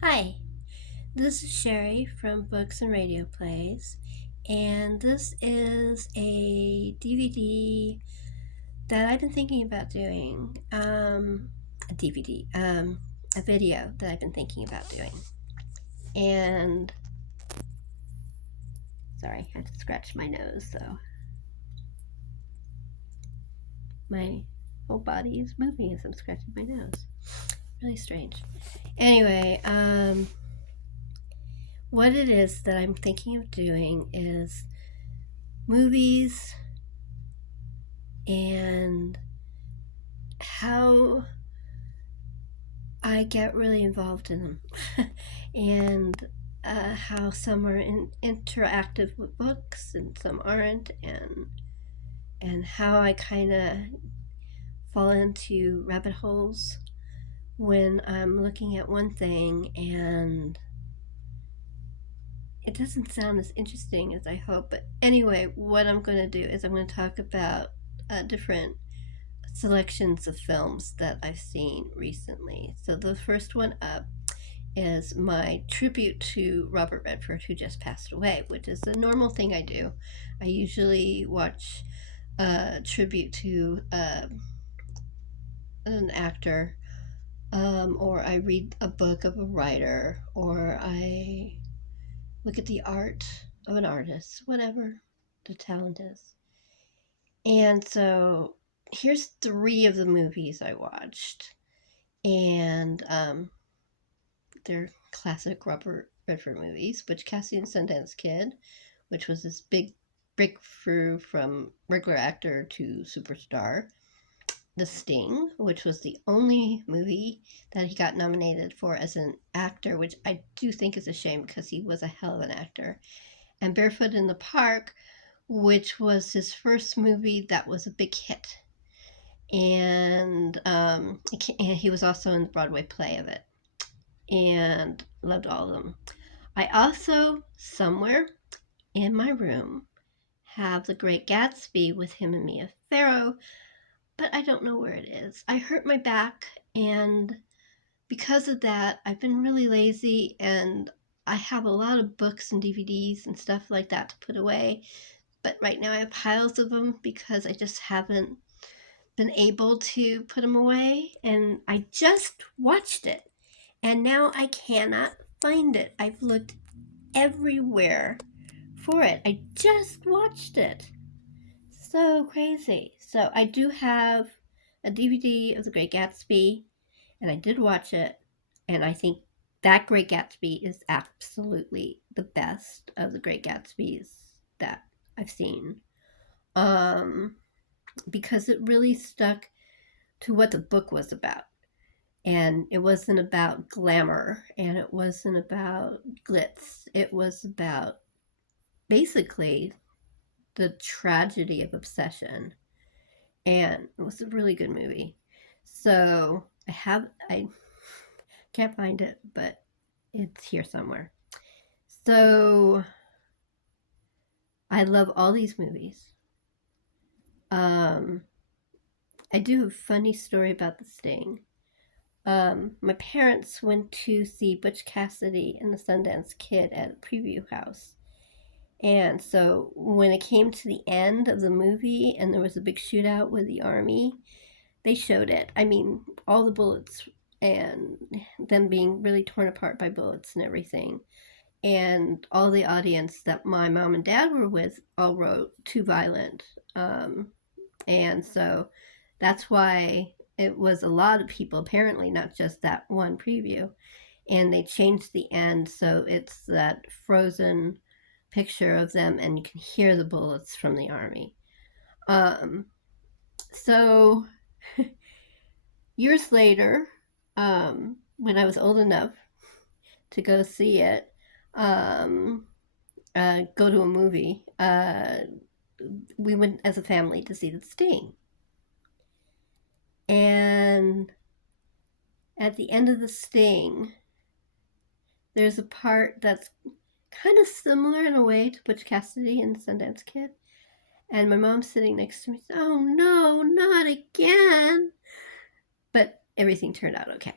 Hi, this is Sherry from Books and Radio Plays, and this is a DVD that I've been thinking about doing. A DVD, a video that I've been thinking about doing. And, sorry, I had to scratch my nose, so my whole body is moving as I'm scratching my nose. Really strange. Anyway, what it is that I'm thinking of doing is movies and how I get really involved in them and how some are interactive with books and some aren't, and how I kind of fall into rabbit holes when I'm looking at one thing and it doesn't sound as interesting as I hope. But anyway, what I'm going to do is I'm going to talk about different selections of films that I've seen recently. So the first one up is my tribute to Robert Redford, who just passed away, which is a normal thing I do. I usually watch a tribute to an actor, or I read a book of a writer, or I look at the art of an artist, whatever the talent is. And so here's three of the movies I watched, and they're classic Robert Redford movies: Butch, Cassidy, and Sundance Kid, which was this big breakthrough from regular actor to superstar. The Sting, which was the only movie that he got nominated for as an actor, which I do think is a shame because he was a hell of an actor. And Barefoot in the Park, which was his first movie that was a big hit. And he was also in the Broadway play of it. And loved all of them. I also, somewhere in my room, have The Great Gatsby with him and Mia Farrow, but I don't know where it is. I hurt my back, and because of that, I've been really lazy, and I have a lot of books and DVDs and stuff like that to put away. But right now I have piles of them because I just haven't been able to put them away. And I just watched it, and now I cannot find it. I've looked everywhere for it. I just watched it. So crazy. So I do have a DVD of The Great Gatsby, and I did watch it, and I think that Great Gatsby is absolutely the best of the Great Gatsbys that I've seen. Um, because it really stuck to what the book was about. And it wasn't about glamour, and it wasn't about glitz. It was about basically the tragedy of obsession. And it was a really good movie. So I can't find it, but it's here somewhere. So I love all these movies. Um, I do have a funny story about The Sting. My parents went to see Butch Cassidy and the Sundance Kid at a preview house. And so when it came to the end of the movie and there was a big shootout with the army, they showed it. I mean, all the bullets and them being really torn apart by bullets and everything. And all the audience that my mom and dad were with all wrote too violent. And so that's why it was a lot of people, apparently, not just that one preview. And they changed the end so it's that frozen picture of them and you can hear the bullets from the army. So years later, when I was old enough to go see it, go to a movie, we went as a family to see The Sting. And at the end of The Sting, there's a part that's kind of similar in a way to Butch Cassidy and the Sundance Kid. And my mom's sitting next to me. Oh no, not again. But everything turned out okay.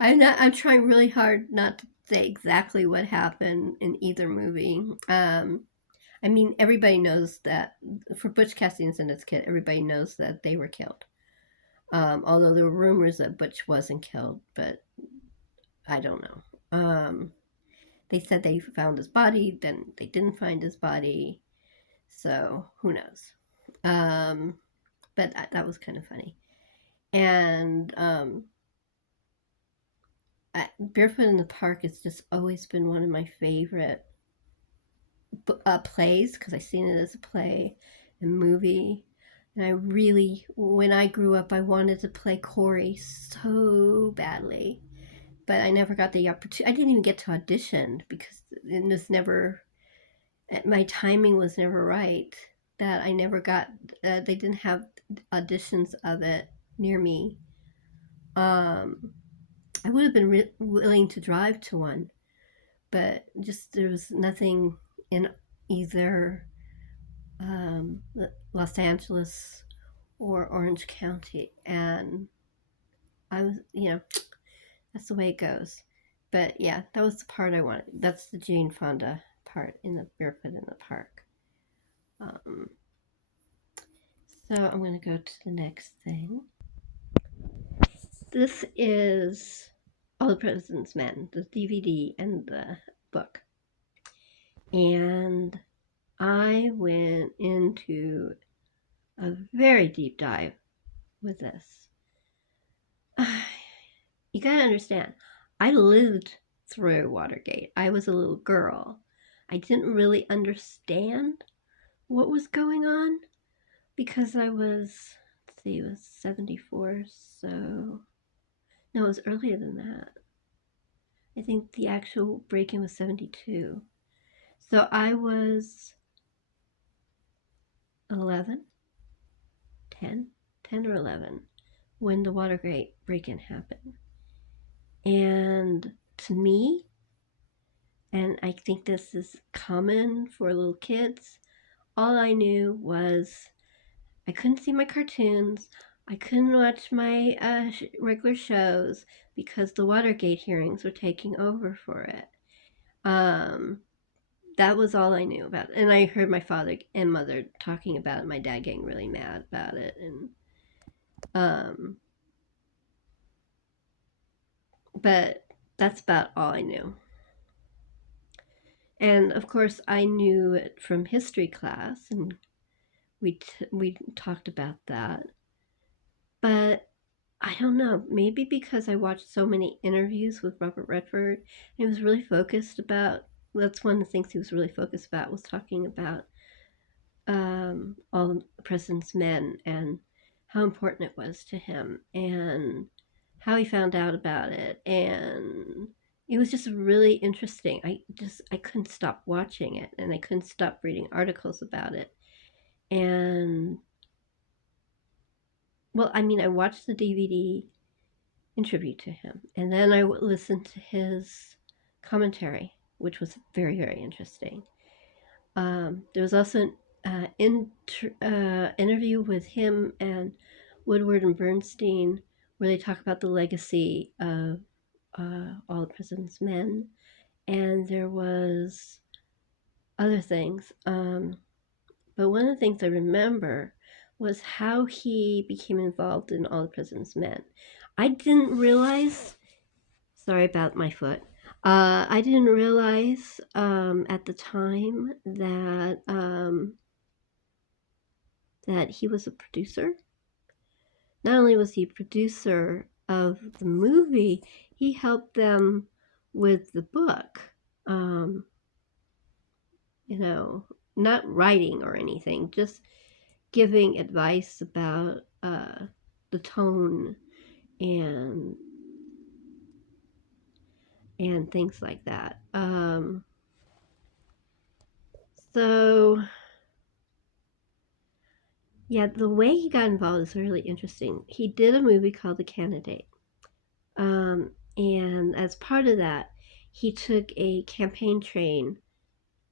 I'm trying really hard not to say exactly what happened in either movie. I mean, everybody knows that for Butch, Cassidy, and Sundance Kid, everybody knows that they were killed. Although there were rumors that Butch wasn't killed, but I don't know. They said they found his body, then they didn't find his body, so who knows? Um, but that was kind of funny. And Barefoot in the Park has just always been one of my favorite plays because I've seen it as a play and movie. And I really, when I grew up, I wanted to play Corey so badly, but I never got the opportunity. I didn't even get to audition because it was never, my timing was never right. That I never got, they didn't have auditions of it near me. Um, I would have been willing to drive to one, but just there was nothing in either um, Los Angeles or Orange County, and I was, that's the way it goes. But yeah, that was the part I wanted. That's the Jane Fonda part in the Barefoot in the Park. Um, so I'm going to go to the next thing. This is All the President's Men, the DVD and the book. And I went into a very deep dive with this. You gotta understand, I lived through Watergate. I was a little girl. I didn't really understand what was going on because I was, let's see, it was 74, so. No, it was earlier than that. I think the actual break in was 72. So I was 11, 10, 10 or 11 when the Watergate break in happened. And to me, and I think this is common for little kids, all I knew was I couldn't see my cartoons, I couldn't watch my regular shows because the Watergate hearings were taking over for it. That was all I knew about it. And I heard my father and mother talking about it, my dad getting really mad about it. And but that's about all I knew. And of course, I knew it from history class, and we talked about that. But I don't know, maybe because I watched so many interviews with Robert Redford, and he was really focused about. That's one of the things he was really focused about, was talking about all the President's Men and how important it was to him and how he found out about it, and it was just really interesting. I couldn't stop watching it, and I couldn't stop reading articles about it. And well, I mean, I watched the DVD in tribute to him, and then I listened to his commentary, which was very, very interesting. There was also an interview with him and Woodward and Bernstein, where they talk about the legacy of All the President's Men, and there was other things. But one of the things I remember was how he became involved in All the President's Men. I didn't realize. Sorry about my foot. I didn't realize at the time that he was a producer. Not only was he a producer of the movie, he helped them with the book. Um, not writing or anything, just giving advice about the tone and things like that. So yeah, the way he got involved is really interesting. He did a movie called The Candidate. And as part of that, he took a campaign train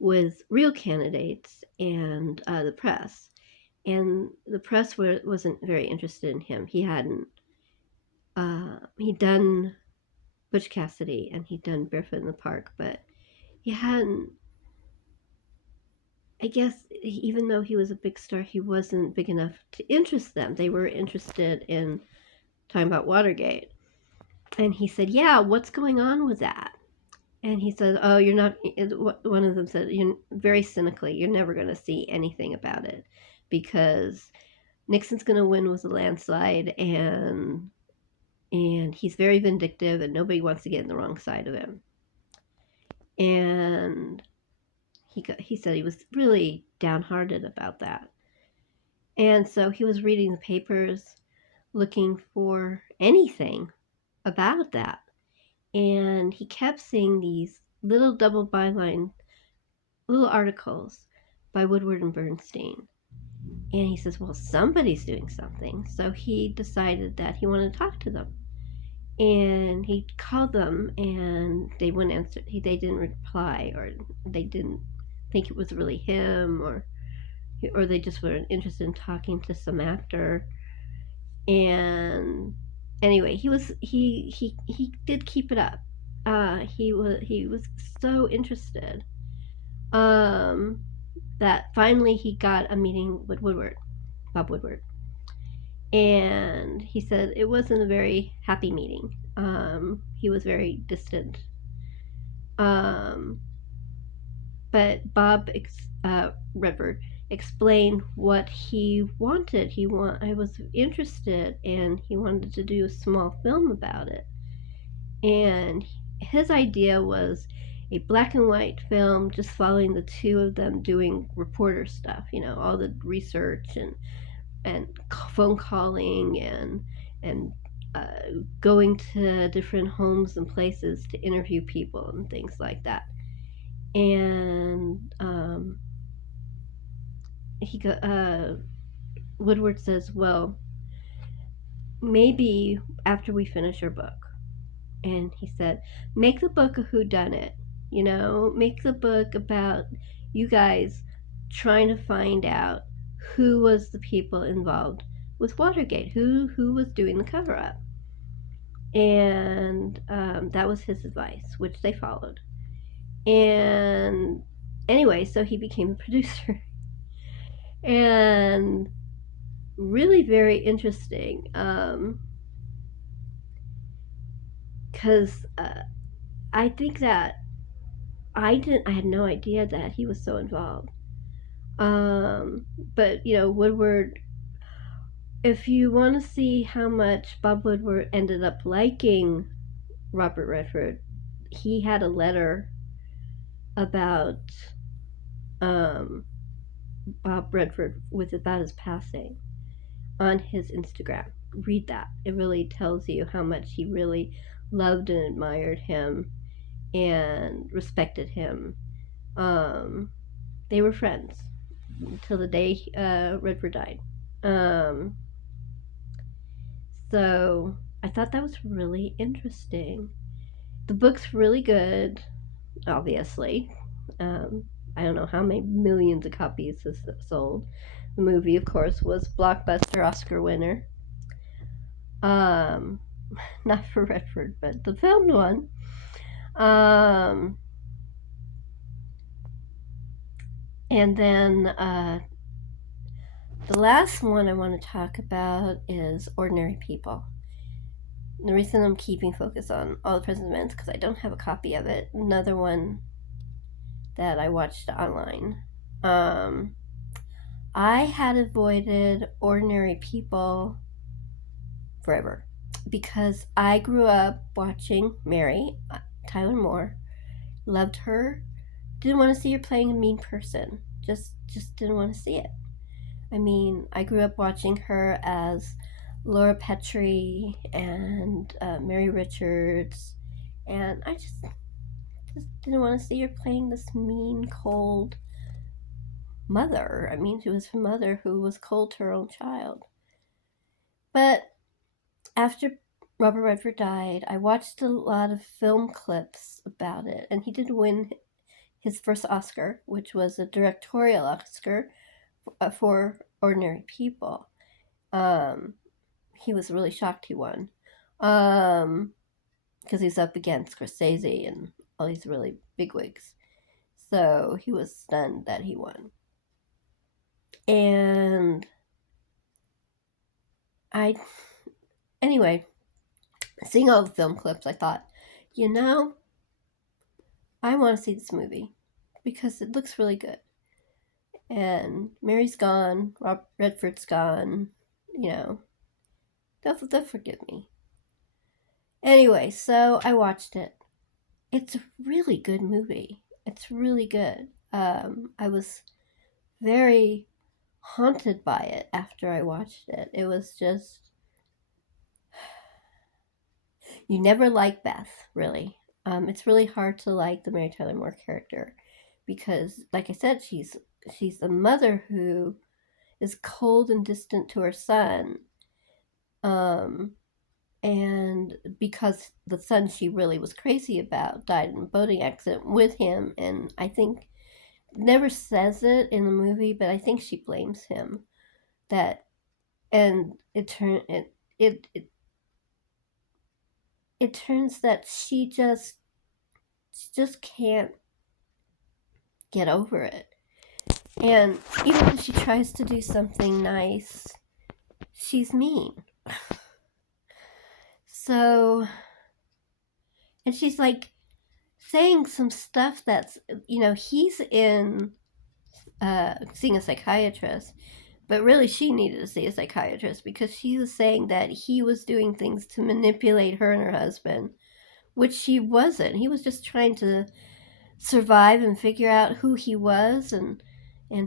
with real candidates and the press. And the press wasn't very interested in him. He'd done Butch Cassidy, and he'd done Barefoot in the Park, but he hadn't. I guess even though he was a big star, he wasn't big enough to interest them. They were interested in talking about Watergate. And he said, "Yeah, what's going on with that?" And he said, "Oh, you're not." One of them said, "You're very cynically, you're never going to see anything about it because Nixon's going to win with a landslide, and he's very vindictive, and nobody wants to get in the wrong side of him." And he said he was really downhearted about that. And so he was reading the papers, looking for anything about that. And he kept seeing these little double byline, little articles by Woodward and Bernstein. And he says, well, somebody's doing something. So he decided that he wanted to talk to them. And he called them, and they wouldn't answer. They didn't reply, or they didn't think it was really him, or they just weren't interested in talking to some actor. And anyway, he did keep it up. He was so interested that finally he got a meeting with Bob Woodward, and he said it wasn't a very happy meeting. He was very distant. Um, but Bob Redford explained what he wanted. I was interested, and he wanted to do a small film about it. And his idea was a black and white film just following the two of them doing reporter stuff, all the research and phone calling and going to different homes and places to interview people and things like that. And Woodward says, well, maybe after we finish our book. And he said, make the book a whodunit, make the book about you guys trying to find out who was the people involved with Watergate, who was doing the cover up. And that was his advice, which they followed. And anyway, so he became a producer. And really very interesting, because I think that I had no idea that he was so involved. But Woodward, if you want to see how much Bob Woodward ended up liking Robert Redford, he had a letter about um, Bob Redford about his passing on his Instagram. Read that. It really tells you how much he really loved and admired him and respected him. They were friends until the day Redford died. So I thought that was really interesting. The book's really good, obviously. I don't know how many millions of copies this sold. The movie, of course, was blockbuster Oscar winner. Not for Redford, but the filmed one. And then the last one I want to talk about is Ordinary People. The reason I'm keeping focus on All the President's Men is because I don't have a copy of it. Another one that I watched online. I had avoided Ordinary People forever because I grew up watching Mary Tyler Moore, loved her, didn't want to see her playing a mean person, just didn't want to see it. I mean, I grew up watching her as Laura Petrie and Mary Richards, and I just didn't want to see her playing this mean, cold mother. I mean, she was her mother who was cold to her own child. But after Robert Redford died, I watched a lot of film clips about it, and he did win his first Oscar, which was a directorial Oscar for Ordinary People. He was really shocked he won. because he's up against Scorsese and all these really bigwigs. So he was stunned that he won. And anyway, seeing all the film clips, I thought, you know, I want to see this movie because it looks really good. And Mary's gone, Robert Redford's gone, you know, they'll forgive me. Anyway, so I watched it. It's a really good movie. It's really good. I was very haunted by it after I watched it. It was just, you never like Beth, really. It's really hard to like the Mary Tyler Moore character because, like I said, she's the mother who is cold and distant to her son. And because the son she really was crazy about died in a boating accident with him, and I think never says it in the movie, but I think she blames him. That, and it turns that she just can't get over it. And even when she tries to do something nice, she's mean. So, and she's like saying some stuff that's, he's in seeing a psychiatrist, but really she needed to see a psychiatrist because she was saying that he was doing things to manipulate her and her husband, which he wasn't. He was just trying to survive and figure out who he was and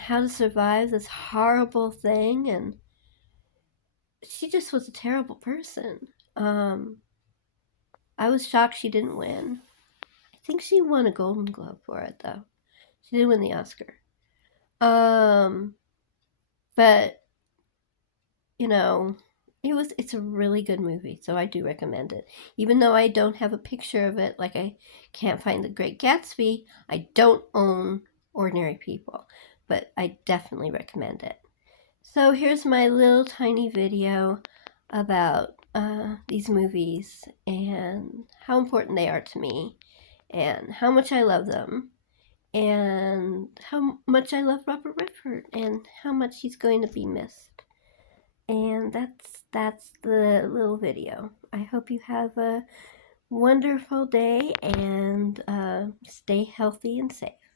how to survive this horrible thing. And she just was a terrible person. I was shocked she didn't win. I think she won a Golden Globe for it, though. She didn't win the Oscar. But it's a really good movie, so I do recommend it. Even though I don't have a picture of it, like I can't find The Great Gatsby, I don't own Ordinary People, but I definitely recommend it. So here's my little tiny video about these movies and how important they are to me and how much I love them and how much I love Robert Redford and how much he's going to be missed. And that's the little video. I hope you have a wonderful day and stay healthy and safe.